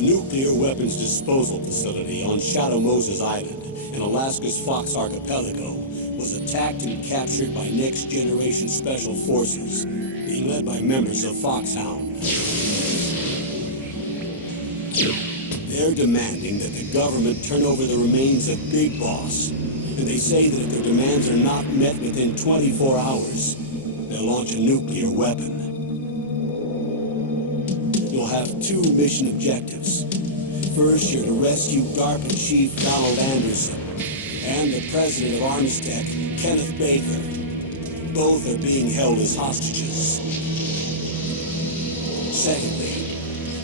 The nuclear weapons disposal facility on Shadow Moses Island in Alaska's Fox Archipelago was attacked and captured by next-generation special forces, being led by members of Foxhound. They're demanding that the government turn over the remains of Big Boss, and they say that if their demands are not met within 24 hours, they'll launch a nuclear weapon. You'll have two mission objectives. First, you're to rescue DARPA Chief Donald Anderson and the president of Armstech, Kenneth Baker. Both are being held as hostages. Secondly,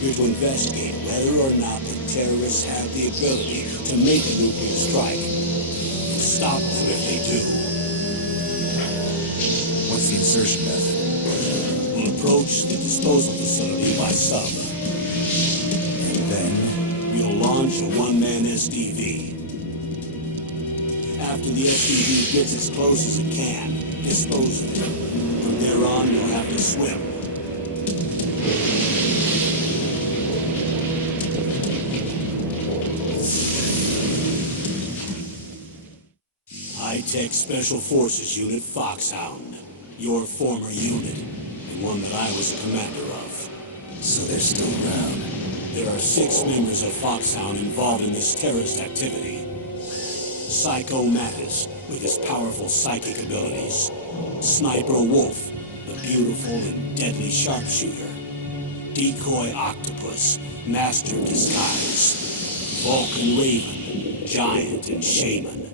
you're to investigate whether or not the terrorists have the ability to make a nuclear strike. And stop them if they do. What's the insertion method? We'll approach the disposal facility by sub. And then? We'll launch a one-man SDV. After the SDV gets as close as it can, dispose of it. From there on, you'll have to swim. High-Tech Special Forces Unit Foxhound. Your former unit, and one that I was a commander of. So they're still around. There are 6 members of Foxhound involved in this terrorist activity. Psycho Mattis, with his powerful psychic abilities. Sniper Wolf, the beautiful and deadly sharpshooter. Decoy Octopus, master of disguise. Vulcan Raven, giant and shaman.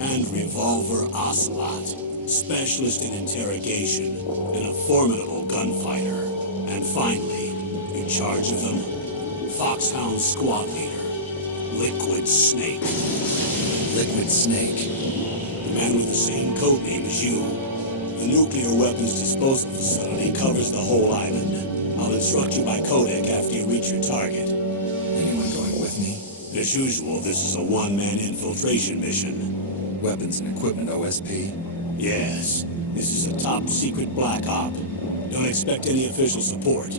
And Revolver Ocelot, specialist in interrogation and a formidable gunfighter. And finally, in charge of them, Foxhound squad leader, Liquid Snake. Liquid Snake? The man with the same code name as you. The nuclear weapons disposal facility covers the whole island. I'll instruct you by codec after you reach your target. Anyone going with me? As usual, this is a one-man infiltration mission. Weapons and equipment OSP? Yes. This is a top-secret black op. Don't expect any official support.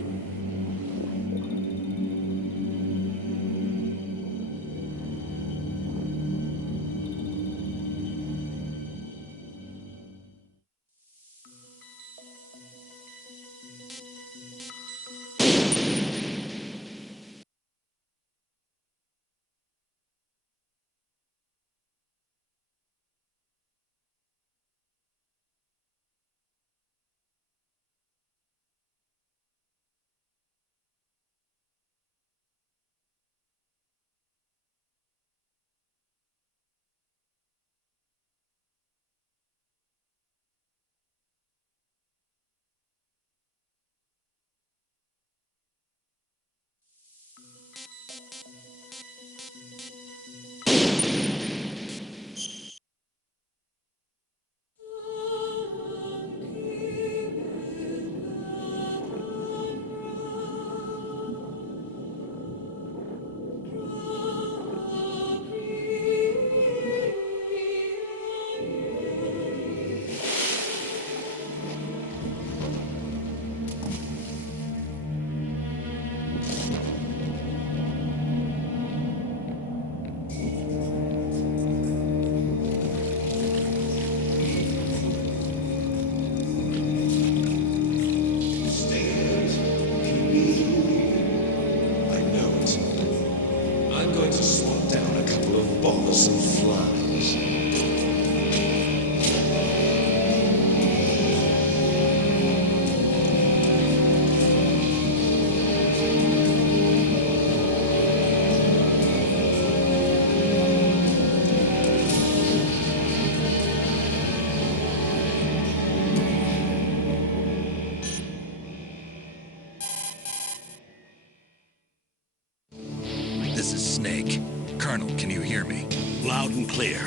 This is Snake. Colonel, can you hear me? Loud and clear.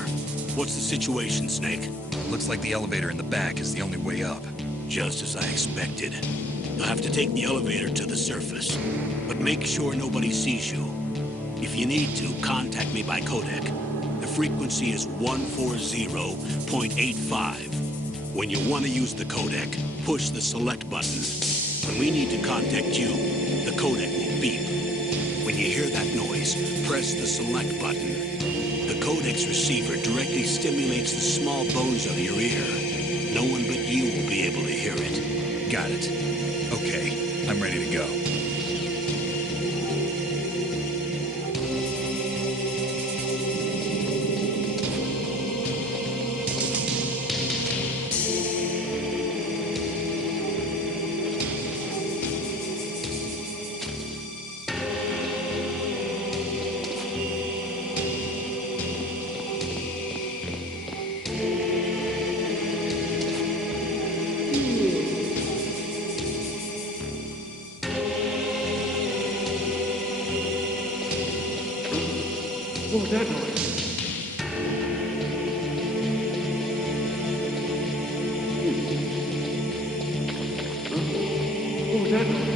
What's the situation, Snake? Looks like the elevator in the back is the only way up. Just as I expected. You'll have to take the elevator to the surface. But make sure nobody sees you. If you need to, contact me by codec. The frequency is 140.85. When you want to use the codec, push the select button. When we need to contact you, the codec will beep. press the select button. The codex receiver directly stimulates the small bones of your ear. No one but you will be able to hear it. Got it. Okay, I'm ready to go. What was that noise? What was that noise?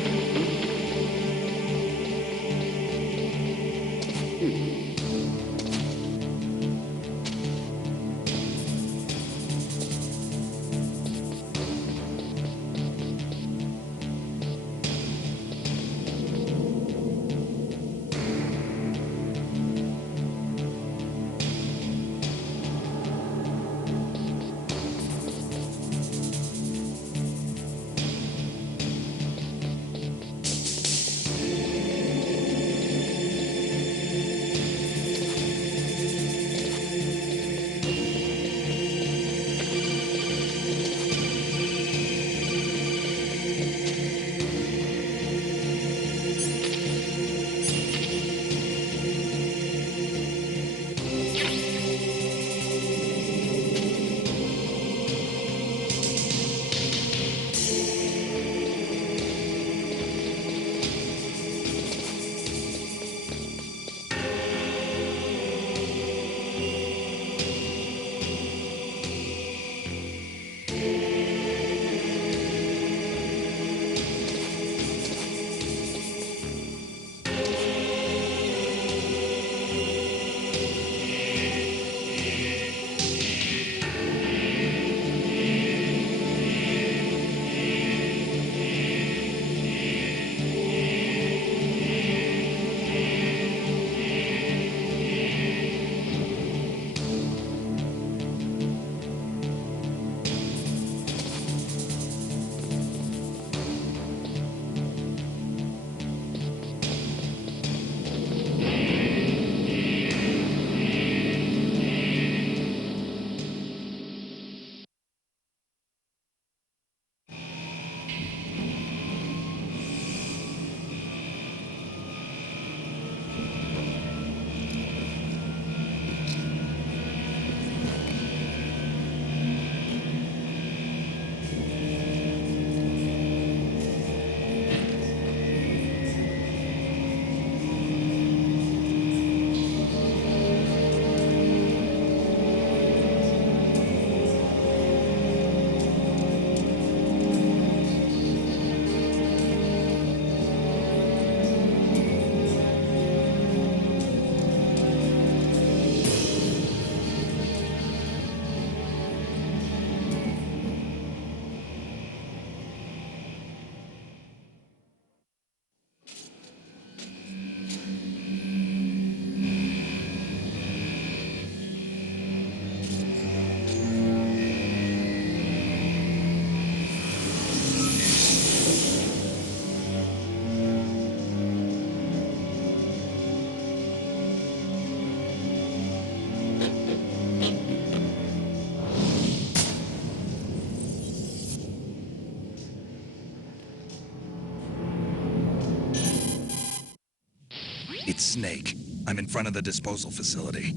It's Snake. I'm in front of the disposal facility.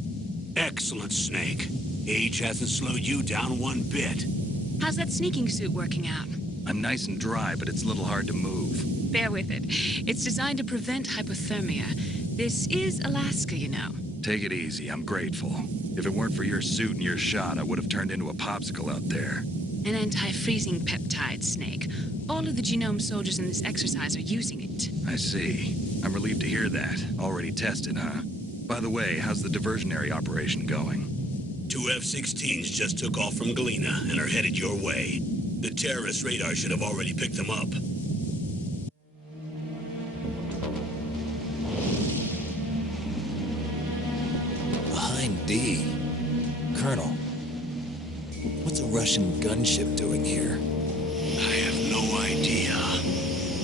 Excellent, Snake. Age hasn't slowed you down one bit. How's that sneaking suit working out? I'm nice and dry, but it's a little hard to move. Bear with it. It's designed to prevent hypothermia. This is Alaska, you know. Take it easy, I'm grateful. If it weren't for your suit and your shot, I would have turned into a popsicle out there. An anti-freezing peptide, Snake. All of the genome soldiers in this exercise are using it. I see. I'm relieved to hear that. Already tested, huh? By the way, how's the diversionary operation going? 2 F-16s just took off from Galena and are headed your way. The terrorist radar should have already picked them up. D. Colonel, what's a Russian gunship doing here? I have no idea.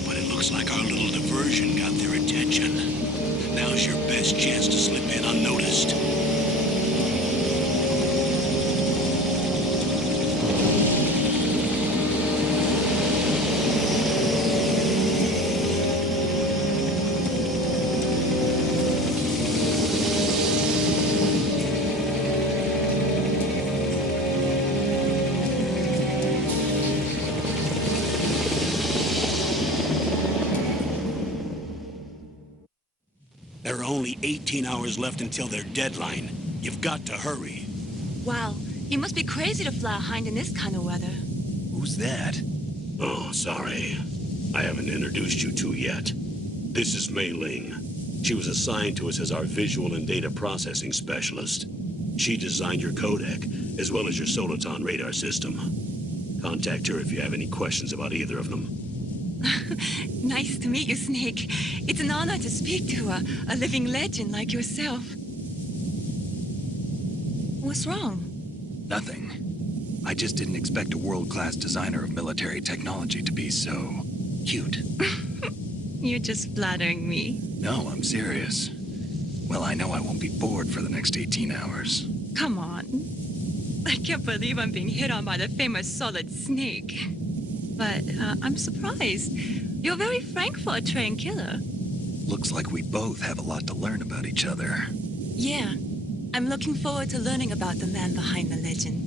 But it looks like our little diversion got their attention. Now's your best chance to slip in unnoticed. There are only 18 hours left until their deadline. You've got to hurry. Wow, you must be crazy to fly behind in this kind of weather. Who's that? Oh, sorry. I haven't introduced you to yet. This is Mei Ling. She was assigned to us as our visual and data processing specialist. She designed your codec, as well as your Soliton radar system. Contact her if you have any questions about either of them. Nice to meet you, Snake. It's an honor to speak to a living legend like yourself. What's wrong? Nothing. I just didn't expect a world-class designer of military technology to be so cute. You're just flattering me. No, I'm serious. Well, I know I won't be bored for the next 18 hours. Come on. I can't believe I'm being hit on by the famous Solid Snake. But I'm surprised. You're very frank for a trained killer. Looks like we both have a lot to learn about each other. Yeah. I'm looking forward to learning about the man behind the legend.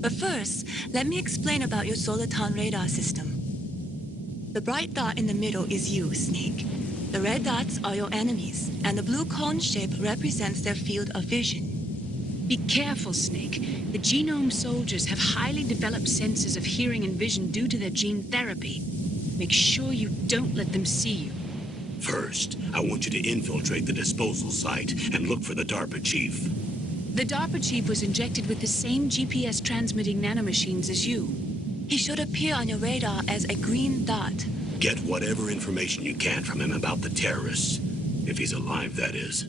But first, let me explain about your Soliton radar system. The bright dot in the middle is you, Snake. The red dots are your enemies, and the blue cone shape represents their field of vision. Be careful, Snake. The genome soldiers have highly developed senses of hearing and vision due to their gene therapy. Make sure you don't let them see you. First, I want you to infiltrate the disposal site and look for the DARPA chief. The DARPA chief was injected with the same GPS transmitting nanomachines as you. He should appear on your radar as a green dot. Get whatever information you can from him about the terrorists. If he's alive, that is.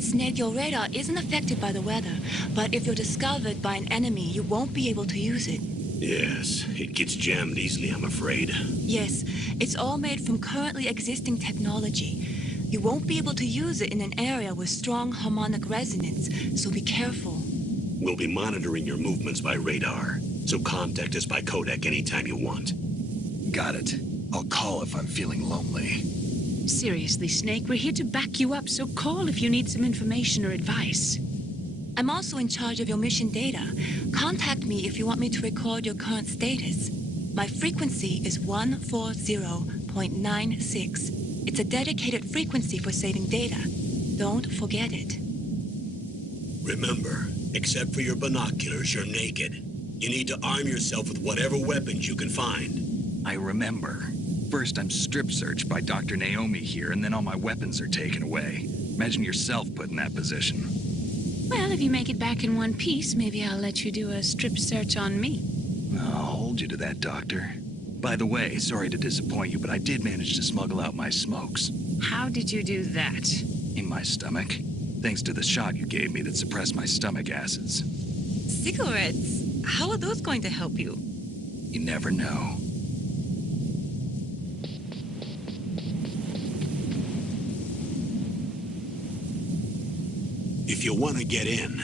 Snake, your radar isn't affected by the weather, but if you're discovered by an enemy, you won't be able to use it. Yes, it gets jammed easily, I'm afraid. Yes, it's all made from currently existing technology. You won't be able to use it in an area with strong harmonic resonance, so be careful. We'll be monitoring your movements by radar, so contact us by codec anytime you want. Got it. I'll call if I'm feeling lonely. Seriously, Snake, we're here to back you up, so call if you need some information or advice. I'm also in charge of your mission data. Contact me if you want me to record your current status. My frequency is 140.96. It's a dedicated frequency for saving data. Don't forget it. Remember, except for your binoculars, you're naked. You need to arm yourself with whatever weapons you can find. I remember. First, I'm strip searched by Dr. Naomi here, and then all my weapons are taken away. Imagine yourself put in that position. Well, if you make it back in one piece, maybe I'll let you do a strip search on me. I'll hold you to that, Doctor. By the way, sorry to disappoint you, but I did manage to smuggle out my smokes. How did you do that? In my stomach. Thanks to the shot you gave me that suppressed my stomach acids. Cigarettes? How are those going to help you? You never know. If you want to get in,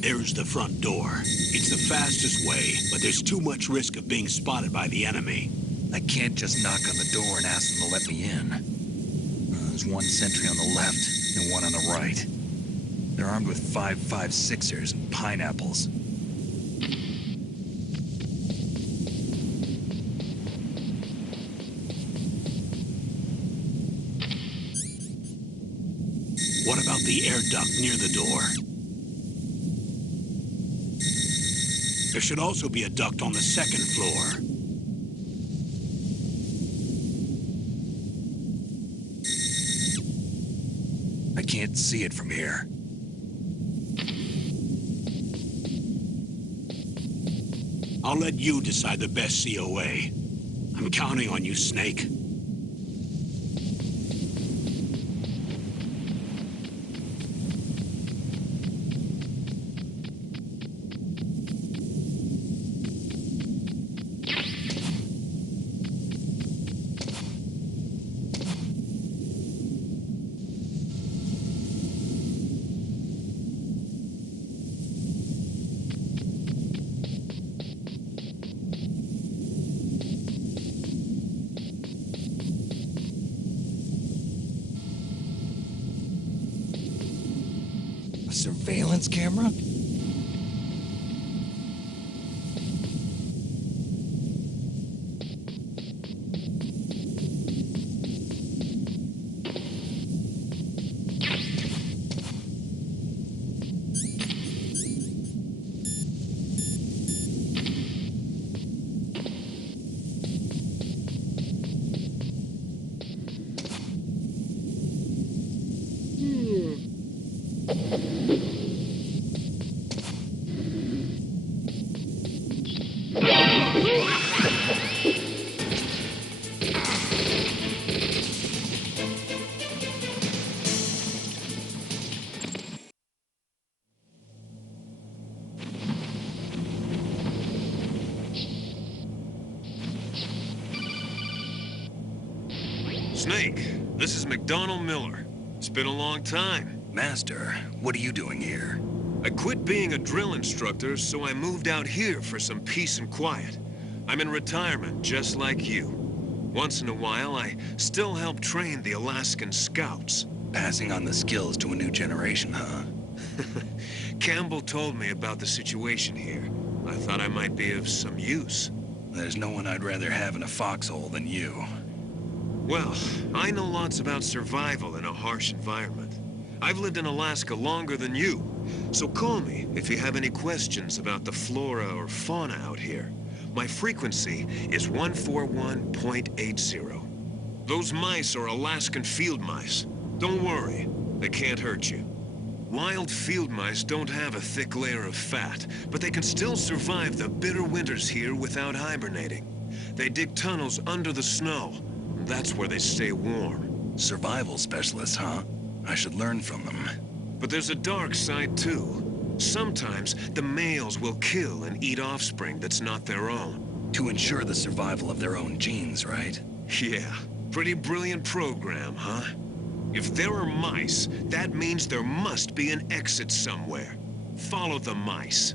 there's the front door. It's the fastest way, but there's too much risk of being spotted by the enemy. I can't just knock on the door and ask them to let me in. There's one sentry on the left and one on the right. They're armed with 5.56ers and pineapples. What about the air duct near the door? There should also be a duct on the second floor. I can't see it from here. I'll let you decide the best COA. I'm counting on you, Snake. surveillance camera? Snake, this is McDonald Miller. It's been a long time. Master, what are you doing here? I quit being a drill instructor, so I moved out here for some peace and quiet. I'm in retirement, just like you. Once in a while, I still help train the Alaskan Scouts. Passing on the skills to a new generation, huh? Campbell told me about the situation here. I thought I might be of some use. There's no one I'd rather have in a foxhole than you. Well, I know lots about survival in a harsh environment. I've lived in Alaska longer than you, so call me if you have any questions about the flora or fauna out here. My frequency is 141.80. Those mice are Alaskan field mice. Don't worry, they can't hurt you. Wild field mice don't have a thick layer of fat, but they can still survive the bitter winters here without hibernating. They dig tunnels under the snow. That's where they stay warm. Survival specialists, huh? I should learn from them. But there's a dark side, too. Sometimes the males will kill and eat offspring that's not their own. To ensure the survival of their own genes, right? Yeah, pretty brilliant program, huh? If there are mice, that means there must be an exit somewhere. Follow the mice.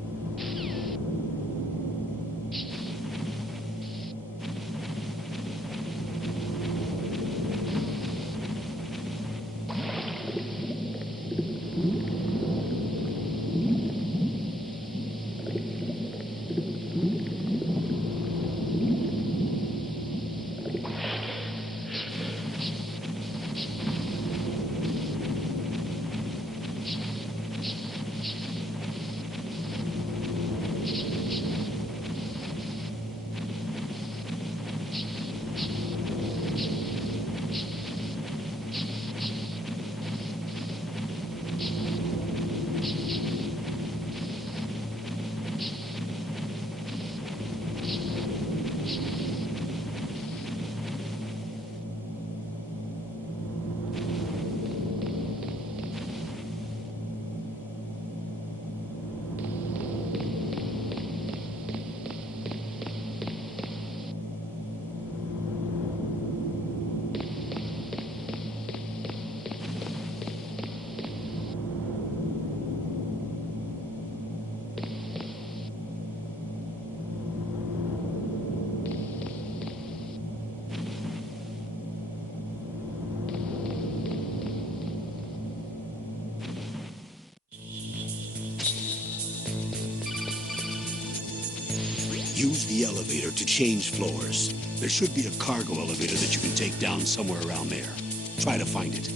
Use the elevator to change floors. There should be a cargo elevator that you can take down somewhere around there. Try to find it.